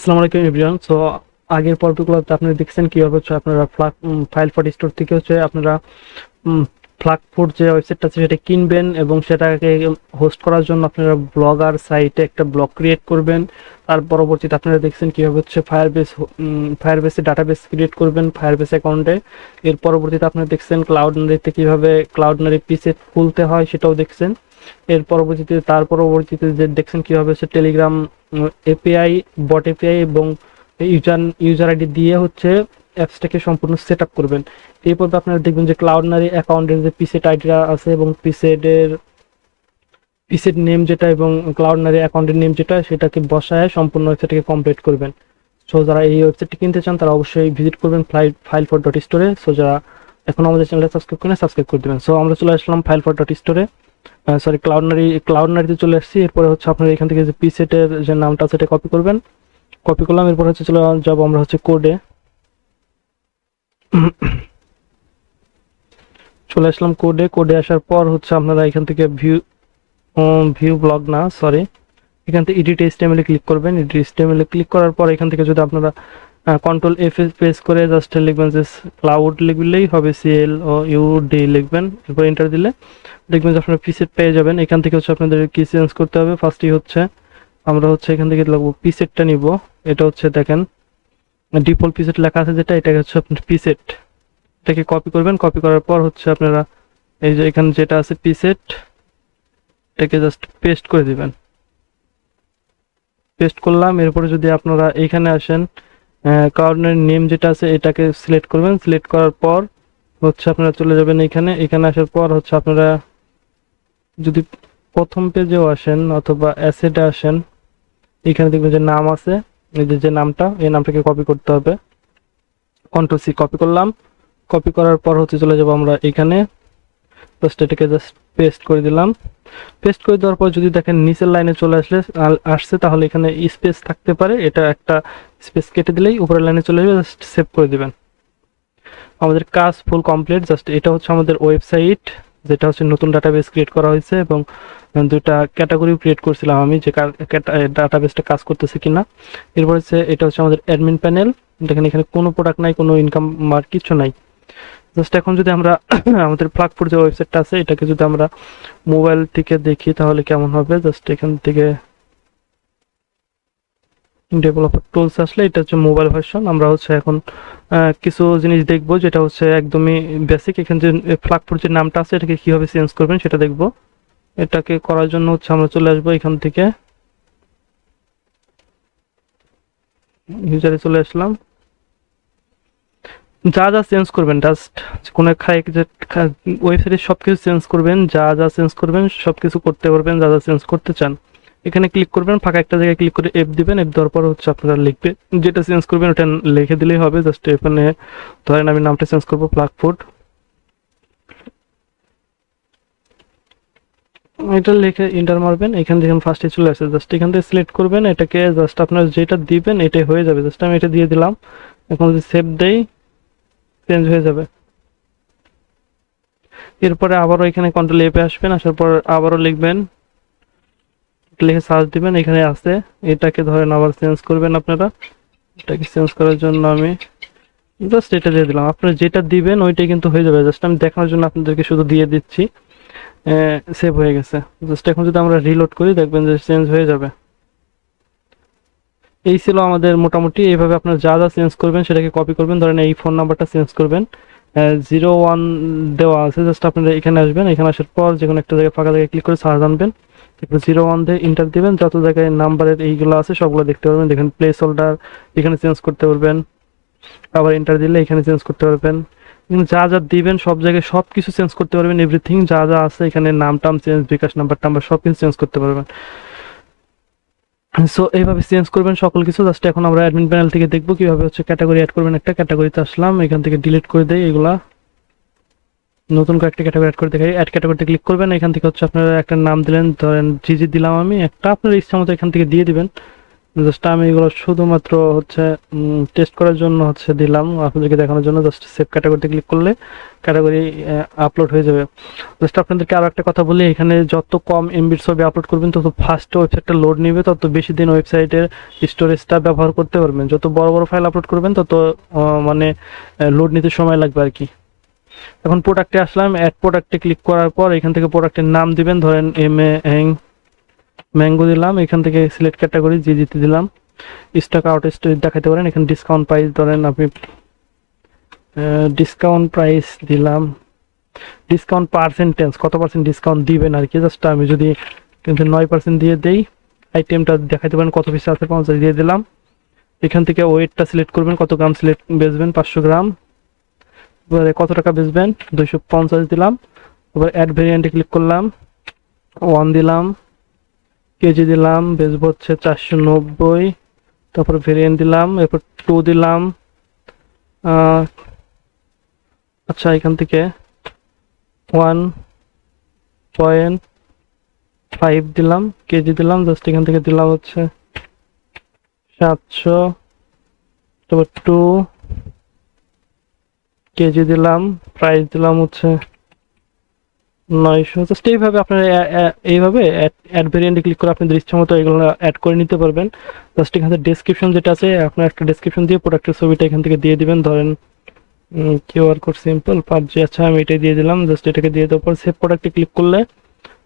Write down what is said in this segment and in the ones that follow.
আসসালামু আলাইকুম everyone. So আগের পর্বগুলোতে আপনারা দেখছেন কিভাবে হচ্ছে আপনারা ফাইল ফর স্টোর থেকে হচ্ছে আপনারা ফ্লাগফুড যে ওয়েবসাইটটা আছে সেটা কিনবেন এবং সেটাকে হোস্ট করার জন্য আপনারা ব্লগার সাইটে একটা ব্লগ ক্রিয়েট করবেন। তার পরবর্তীতে আপনারা দেখছেন কিভাবে হচ্ছে ফায়ারবেসে ডাটাবেস ক্রিয়েট করবেন ফায়ারবেস অ্যাকাউন্টে। এর পরবর্তীতে আপনারা দেখছেন ক্লাউডনারিতে কিভাবে ক্লাউডনারি পিসেট খুলতে হয় সেটাও দেখছেন। তার পরবর্তীতে যে দেখছেন কিভাবে হচ্ছে টেলিগ্রাম এপিআই, বট এপিআই এবং ইউজার আইডি দিয়ে হচ্ছে অ্যাপসটাকে সম্পূর্ণ সেট আপ করবেন। এই পর্বে আপনারা দেখবেন যে ক্লাউডনারি অ্যাকাউন্টের যে পিসেট আইডিটা আছে এবং পিসেট নেম যেটা এবং ক্লাউডনারি অ্যাকাউন্টের নেম যেটা সেটাকে বসায় সম্পূর্ণ ওয়েবসাইটকে কমপ্লিট করবেন। সো যারা এই ওয়েবসাইটটি কিনতে চান তারা অবশ্যই ভিজিট করবেন ফাইল ফর ডট স্টোরে। সো যারা এখন আমাদের চ্যানেলটা সাবস্ক্রাইব করে দেবেন। সো আমরা চলে আসলাম ফাইল ফর ডট স্টোরে, সরি ক্লাউডনারিতে চলে আসছি। এরপরে হচ্ছে আপনারা এখান থেকে যে পিসেটের যে নামটা আছে সেটা কপি করবেন। কপি করলাম, এরপর হচ্ছে চলে যাবো আমরা হচ্ছে কোডে। চলে আসলাম কোডে আসার পর হচ্ছে আপনারা এখান থেকে ভিউ ব্লগ না, সরি, এখান থেকে এডিট এইচটিএমএল ক্লিক করবেন। এডিট এইচটিএমএল ক্লিক করার পর এখান থেকে যদি আপনারা কন্ট্রোল এফ প্রেস করে জাস্ট লিখবেন যে ক্লাউড লিখলেই হবে, সিএল ও ইউডি লিখবেন। এরপর এন্টার দিলে দেখবেন যে আপনারা পিসেট পেয়ে যাবেন। এখান থেকে হচ্ছে আপনাদের কি চেঞ্জ করতে হবে, ফার্স্টই হচ্ছে আমরা হচ্ছে এখান থেকে লিখবো পিসেটটা নিব। এটা হচ্ছে দেখেন ডিফল্ট পিসেট লেখা আছে যেটা, এটা হচ্ছে আপনার পিসেট। এটাকে কপি করবেন। কপি করার পর হচ্ছে আপনারা এই যে এখানে যেটা আছে পিসেট, এটাকে জাস্ট পেস্ট করে দিবেন। পেস্ট করলাম। এরপরে যদি আপনারা এইখানে আসেন, কার্ডের নেম যেটা আছে এটাকে সিলেক্ট করবেন। সিলেক্ট করার পর হচ্ছে আপনারা চলে যাবেন এইখানে। এখানে আসার পর হচ্ছে আপনারা যদি প্রথম পেজেও আসেন অথবা অ্যাসেটে আসেন, এখানে দেখবেন যে নাম আছে, এই যে নামটা, এই নামটাকে কপি করতে হবে। কন্ট্রোল সি কপি করলাম। কপি করার পর হচ্ছে চলে যাব আমরা এখানে, জাস্ট এটাকে জাস্ট পেস্ট করে দিলাম। পেস্ট করে দেওয়ার পর যদি দেখেন নিচের লাইনে চলে আসছে তাহলে এখানে স্পেস থাকতে পারে, এটা একটা স্পেস কেটে দিলেই উপরের লাইনে চলে যাবে, জাস্ট সেভ করে দিবেন। আমাদের কাজ ফুল কমপ্লিট। জাস্ট এটা হচ্ছে আমাদের ওয়েবসাইট, যেটা হচ্ছে নতুন ডাটাবেস ক্রিয়েট করা হয়েছে এবং দুইটা ক্যাটাগরি ক্রিয়েট করছিলাম আমি যে ডাটাবেসটা কাজ করতেছে কিনা। এরপর হচ্ছে এটা হচ্ছে আমাদের অ্যাডমিন প্যানেল। দেখেন এখানে কোনো প্রোডাক্ট নাই, কোনো ইনকাম আর কিছু নাই। জাস্ট এখন যদি আমরা আমাদের ফ্লাগফুড যে ওয়েবসাইটটা আছে এটাকে যদি আমরা মোবাইল থেকে দেখি তাহলে কেমন হবে। জাস্ট এখান থেকে ডেভেলপার টুলস আসলে এটা হচ্ছে মোবাইল ভার্সন। আমরা হচ্ছে এখন কিছু জিনিস দেখবো যেটা হচ্ছে একদমই বেসিক। এখানে যে ফ্লাগফুড যে নামটা আছে এটাকে কিভাবে চেঞ্জ করবেন সেটা দেখবো। এটাকে করার জন্য হচ্ছে আমরা চলে আসবো এখান থেকে ইউজারে চলে আসলাম। যা যা চেঞ্জ করবেন জাস্ট কোনো ওয়েবসাইটে সবকিছু চেঞ্জ করবেন, যা যা চেঞ্জ করবেন সবকিছু করতে পারবেন যা যা চেঞ্জ করতে চান। এখানে ক্লিক করবেন, ফাঁকা একটা জায়গায় ক্লিক করে এফ দিবেন। এফ দেওয়ার পর হচ্ছে আপনারা লিখবে যেটা চেঞ্জ করবেন ওটা লিখে দিলেই হবে। জাস্ট এখানে ধরেন আমি নামটা চেঞ্জ করবো ফ্লাগফুড, এটা লিখে ইন্টার মারবেন। এখান থেকে ফার্স্টে চলে আসে, জাস্ট এখান থেকে সিলেক্ট করবেন, এটাকে জাস্ট আপনার যেটা দিবেন এটাই হয়ে যাবে। জাস্ট আমি এটা দিয়ে দিলাম। এখন যদি সেভ দেই চেঞ্জ হয়ে যাবে। এরপরে আবারও এখানে কন্ট্রোল এফে আসবেন, আসার পর আবারও লিখবেন, লিখে সার্চ দিবেন, এখানে আছে। এটাকে ধরেন আবার চেঞ্জ করবেন আপনারা। এটাকে চেঞ্জ করার জন্য আমি জাস্ট এটা দিয়ে দিলাম। আপনারা যেটা দিবেন ওইটাই কিন্তু হয়ে যাবে। জাস্ট আমি দেখানোর জন্য আপনাদেরকে শুধু দিয়ে দিচ্ছি। সেভ হয়ে গেছে। জাস্ট এখন যদি আমরা রিলোড করি দেখবেন যে চেঞ্জ হয়ে যাবে। এই ছিল আমাদের মোটামুটি। এইভাবে আপনারা যা যা চেঞ্জ করবেন সেটাকে কপি করবেন। ধরেন এই ফোন নাম্বারটা চেঞ্জ করবেন, 01 দেওয়া আছে। জাস্ট আপনারা এখানে আসবেন, এখানে আসার পর যে কোনো একটা জায়গায় ফাঁকা জায়গায় ক্লিক করে সার্চ আনবেন। এরপর 01 দিয়ে ইন্টার দিবেন। যত জায়গায় নাম্বারের এইগুলো আছে সবগুলো দেখতে পারবেন। দেখেন প্লেস হোল্ডার এখানে চেঞ্জ করতে পারবেন, আবার এন্টার দিলে এখানে চেঞ্জ করতে পারবেন। এখানে যা যা দিবেন সব জায়গায় সব কিছু চেঞ্জ করতে পারবেন। এভরিথিং যা যা আছে এখানে নাম টাম চেঞ্জ, বিকাশ নাম্বার টাম্বার সব কিছু চেঞ্জ করতে পারবেন। সো এইভাবে চেঞ্জ করবেন সকল কিছু। জাস্ট এখন আমরা অ্যাডমিন প্যানেল থেকে দেখবো কিভাবে হচ্ছে ক্যাটাগরি অ্যাড করবেন। একটা ক্যাটাগরিতে আসলাম, এখান থেকে ডিলিট করে দেই এগুলা, নতুন করে একটা ক্যাটাগরি অ্যাড করে দেখাই। অ্যাড ক্যাটাগরিতে ক্লিক করবেন। এখান থেকে হচ্ছে আপনারা একটা নাম দিলেন, ধরেন জিজি দিলাম আমি একটা, আপনার ইচ্ছা মতো এখান থেকে দিয়ে দিবেন। জাস্ট আমি এগুলো শুধুমাত্র হচ্ছে টেস্ট করার জন্য হচ্ছে দিলাম, আপনাদেরকে দেখানোর জন্য। জাস্ট সেভ ক্যাটাগরিতে ক্লিক করলে ক্যাটাগরি আপলোড হয়ে যাবে। জাস্ট আপনাদেরকে আরো একটা কথা বলি, এখানে যত কম এমবির ছবি আপলোড করবেন তত ফাস্ট ওয়েবসাইটটা লোড নিবে, তত বেশি দিন ওয়েবসাইটের স্টোরেজটা ব্যবহার করতে পারবেন। যত বড় বড় ফাইল আপলোড করবেন তত মানে লোড নিতে সময় লাগবে আর কি। এখন প্রোডাক্টে আসলাম, অ্যাড প্রোডাক্টে ক্লিক করার পর এখান থেকে প্রোডাক্টের নাম দিবেন, ধরেন ম্যাঙ্গো দিলাম। এখান থেকে সিলেক্ট ক্যাটাগরি জিতে দিলাম। স্টক আউট স্টোরেজ দেখাতে পারেন। এখানে ডিসকাউন্ট প্রাইস ধরেন আপনি ডিসকাউন্ট প্রাইস দিলাম, ডিসকাউন্ট পার্সেন্টেজ কত পার্সেন্ট ডিসকাউন্ট দিবেন আর কি। জাস্ট আমি যদি কিন্তু 9% দিয়ে দেই, আইটেমটা দেখাতে পারেন কত পিস আছে, 50 দিয়ে দিলাম। এখান থেকে ওয়েটটা সিলেক্ট করবেন, কত গ্রাম সিলেক্ট বেচবেন, 500 গ্রাম। এবারে কত টাকা বেচবেন, 250 দিলাম। এবার অ্যাড ভেরিয়েন্টে ক্লিক করলাম, 1 দিলাম। কেজি দিলাম, বেচবো হচ্ছে 490। তারপর ভেরিয়েন্ট দিলাম, এরপর 2 দিলাম। আচ্ছা, এখান থেকে 1.5 দিলাম। কেজি দিলাম, জাস্ট এখান থেকে দিলাম হচ্ছে 700। তারপর 2 কেজি দিলাম, প্রাইস দিলাম হচ্ছে 900। জাস্ট এইভাবে আপনারা এইভাবে অ্যাড ভেরিয়েন্টে ক্লিক করে আপনাদের ইচ্ছা মতো এগুলো অ্যাড করে নিতে পারবেন। জাস্ট এখানে ডেসক্রিপশন যেটা আছে, আপনার একটা ডেসক্রিপশন দিয়ে প্রোডাক্টের ছবিটা এখান থেকে দিয়ে দিবেন। ধরেন কিউআর কোড সিম্পল পাবজি, আচ্ছা আমি এটাই দিয়ে দিলাম। জাস্ট এটাকে দিয়ে দেওয়ার পর সেভ প্রোডাক্টে ক্লিক করলে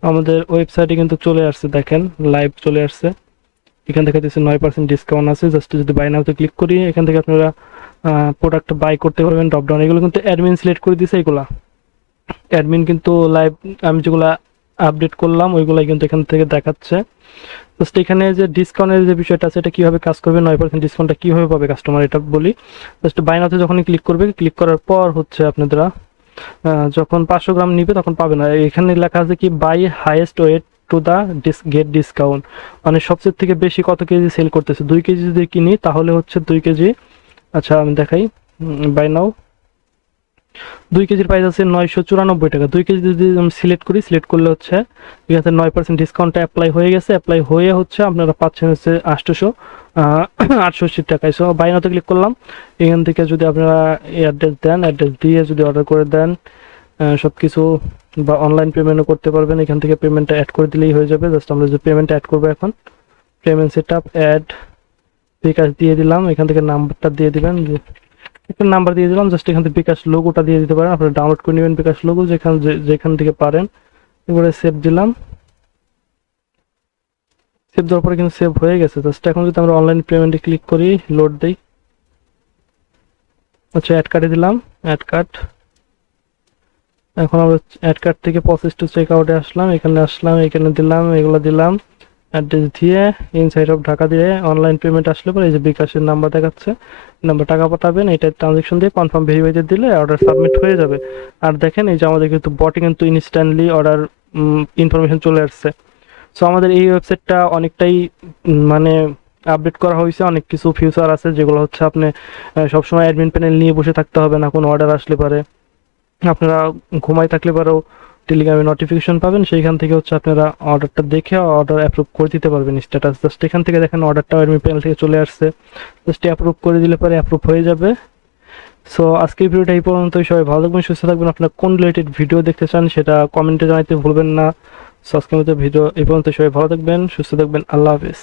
আমাদের ওয়েবসাইটে কিন্তু চলে আসছে, দেখেন লাইভ চলে আসছে। এখান থেকে দিচ্ছে 9% ডিসকাউন্ট আছে। জাস্ট যদি বাই নাওতে ক্লিক করি, এখান থেকে আপনারা প্রোডাক্ট বাই করতে পারবেন। ড্রপ ডাউন এগুলো কিন্তু অ্যাডমিন সিলেক্ট করে দিছে, এগুলা অ্যাডমিন কিন্তু লাইভ আমি যেগুলো আপডেট করলাম ওইগুলাই কিন্তু এখান থেকে দেখাচ্ছে। জাস্ট এখানে যে ডিসকাউন্টের যে বিষয়টা আছে, এটা কিভাবে কাজ করবে, 9% ডিসকাউন্টটা কিভাবে পাবে কাস্টমার, এটা বলি। জাস্ট বাই নাওতে যখনই ক্লিক করবে, ক্লিক করার পর হচ্ছে আপনারা যখন 500 গ্রাম নিবে তখন পাবে না। এখানে লেখা আছে কি buy highest weight to the get discount, মানে সবচেয়ে থেকে বেশি কত কেজি সেল করতেছে। 2 কেজি যদি কিনি তাহলে হচ্ছে 2 কেজি। আচ্ছা আমি দেখাই, বাই নাও 2 কেজির প্রাইস আছে 994 টাকা। 2 কেজি যদি আমি সিলেক্ট করি, সিলেক্ট করলে হচ্ছে এখানে 9% ডিসকাউন্টটা অ্যাপ্লাই হয়ে গেছে। অ্যাপ্লাই হয়ে হচ্ছে আপনারা পাচ্ছেন হচ্ছে 868 টাকায়। সো বাই নাওতে ক্লিক করলাম। এখান থেকে যদি আপনারা অ্যাড্রেস দেন, অ্যাড্রেস দিয়ে যদি অর্ডার করে দেন, সব কিছু বা অনলাইন পেমেন্টও করতে পারবেন। এখান থেকে পেমেন্টটা অ্যাড করে দিলেই হয়ে যাবে। জাস্ট আমরা যে পেমেন্টটা অ্যাড করবো এখন, পেমেন্ট সেট আপ অ্যাড বিকাশ দিয়ে দিলাম। এখান থেকে নাম্বারটা দিয়ে দিবেন, একটা নাম্বার দিয়ে দিলাম। জাস্ট এখান থেকে বিকাশ লোগোটা দিয়ে দিতে পারেন, আপনারা ডাউনলোড করে নেবেন বিকাশ লোগো যেখান থেকে পারেন। এবারে সেভ দিলাম। সেভ দেওয়ার পরে কিন্তু সেভ হয়ে গেছে। জাস্ট এখন যদি আমরা অনলাইন পেমেন্টে ক্লিক করি, লোড দেই। আচ্ছা অ্যাড কার্ডে দিলাম, অ্যাড কার্ড। এখন আমরা অ্যাড কার্ড থেকে প্রসেস টু চেক আউটে আসলাম, এখানে আসলাম, এখানে দিলাম, এগুলো দিলাম। অ্যাড্রেস দিয়ে ইনসাইড অফ ঢাকা দিয়ে অনলাইন পেমেন্ট আসলে পরে এই যে বিকাশের নাম্বার দেখাচ্ছে, নাম্বার টাকা পাঠাবেন, এটা ট্রানজেকশন দিয়ে কনফার্ম ভেরিফাইতে দিলে অর্ডার সাবমিট হয়ে যাবে। আর দেখেন এই যে আমাদের কিন্তু বটে কিন্তু ইনস্ট্যান্টলি অর্ডার ইনফরমেশন চলে আসছে। সো আমাদের এই ওয়েবসাইটটা অনেকটাই মানে আপডেট করা হয়েছে। অনেক কিছু ফিউচার আছে যেগুলো হচ্ছে আপনি সবসময় অ্যাডমিন প্যানেল নিয়ে বসে থাকতে হবে না। কোনো অর্ডার আসলে পারে, আপনারা ঘুমাই থাকলে পরেও টেলিগ্রামে নোটিফিকেশন পাবেন, সেইখান থেকে হচ্ছে আপনারা অর্ডারটা দেখে অর্ডার অ্যাপ্রুভ করে দিতে পারবেন। স্ট্যাটাস জাস্ট এখান থেকে দেখেন অর্ডারটা অ্যাডমিন প্যানেল থেকে চলে আসছে, জাস্ট অ্যাপ্রুভ করে দিলে পরে অ্যাপ্রুভ হয়ে যাবে। সো আজকের ভিডিওটা এই পর্যন্তই। সবাই ভালো থাকবেন, সুস্থ থাকবেন। আপনারা কোন রিলেটেড ভিডিও দেখতে চান সেটা কমেন্টে জানাতে ভুলবেন না। সো আজকের মতো ভিডিও এই পর্যন্ত। সবাই ভালো থাকবেন, সুস্থ থাকবেন। আল্লাহ হাফেজ।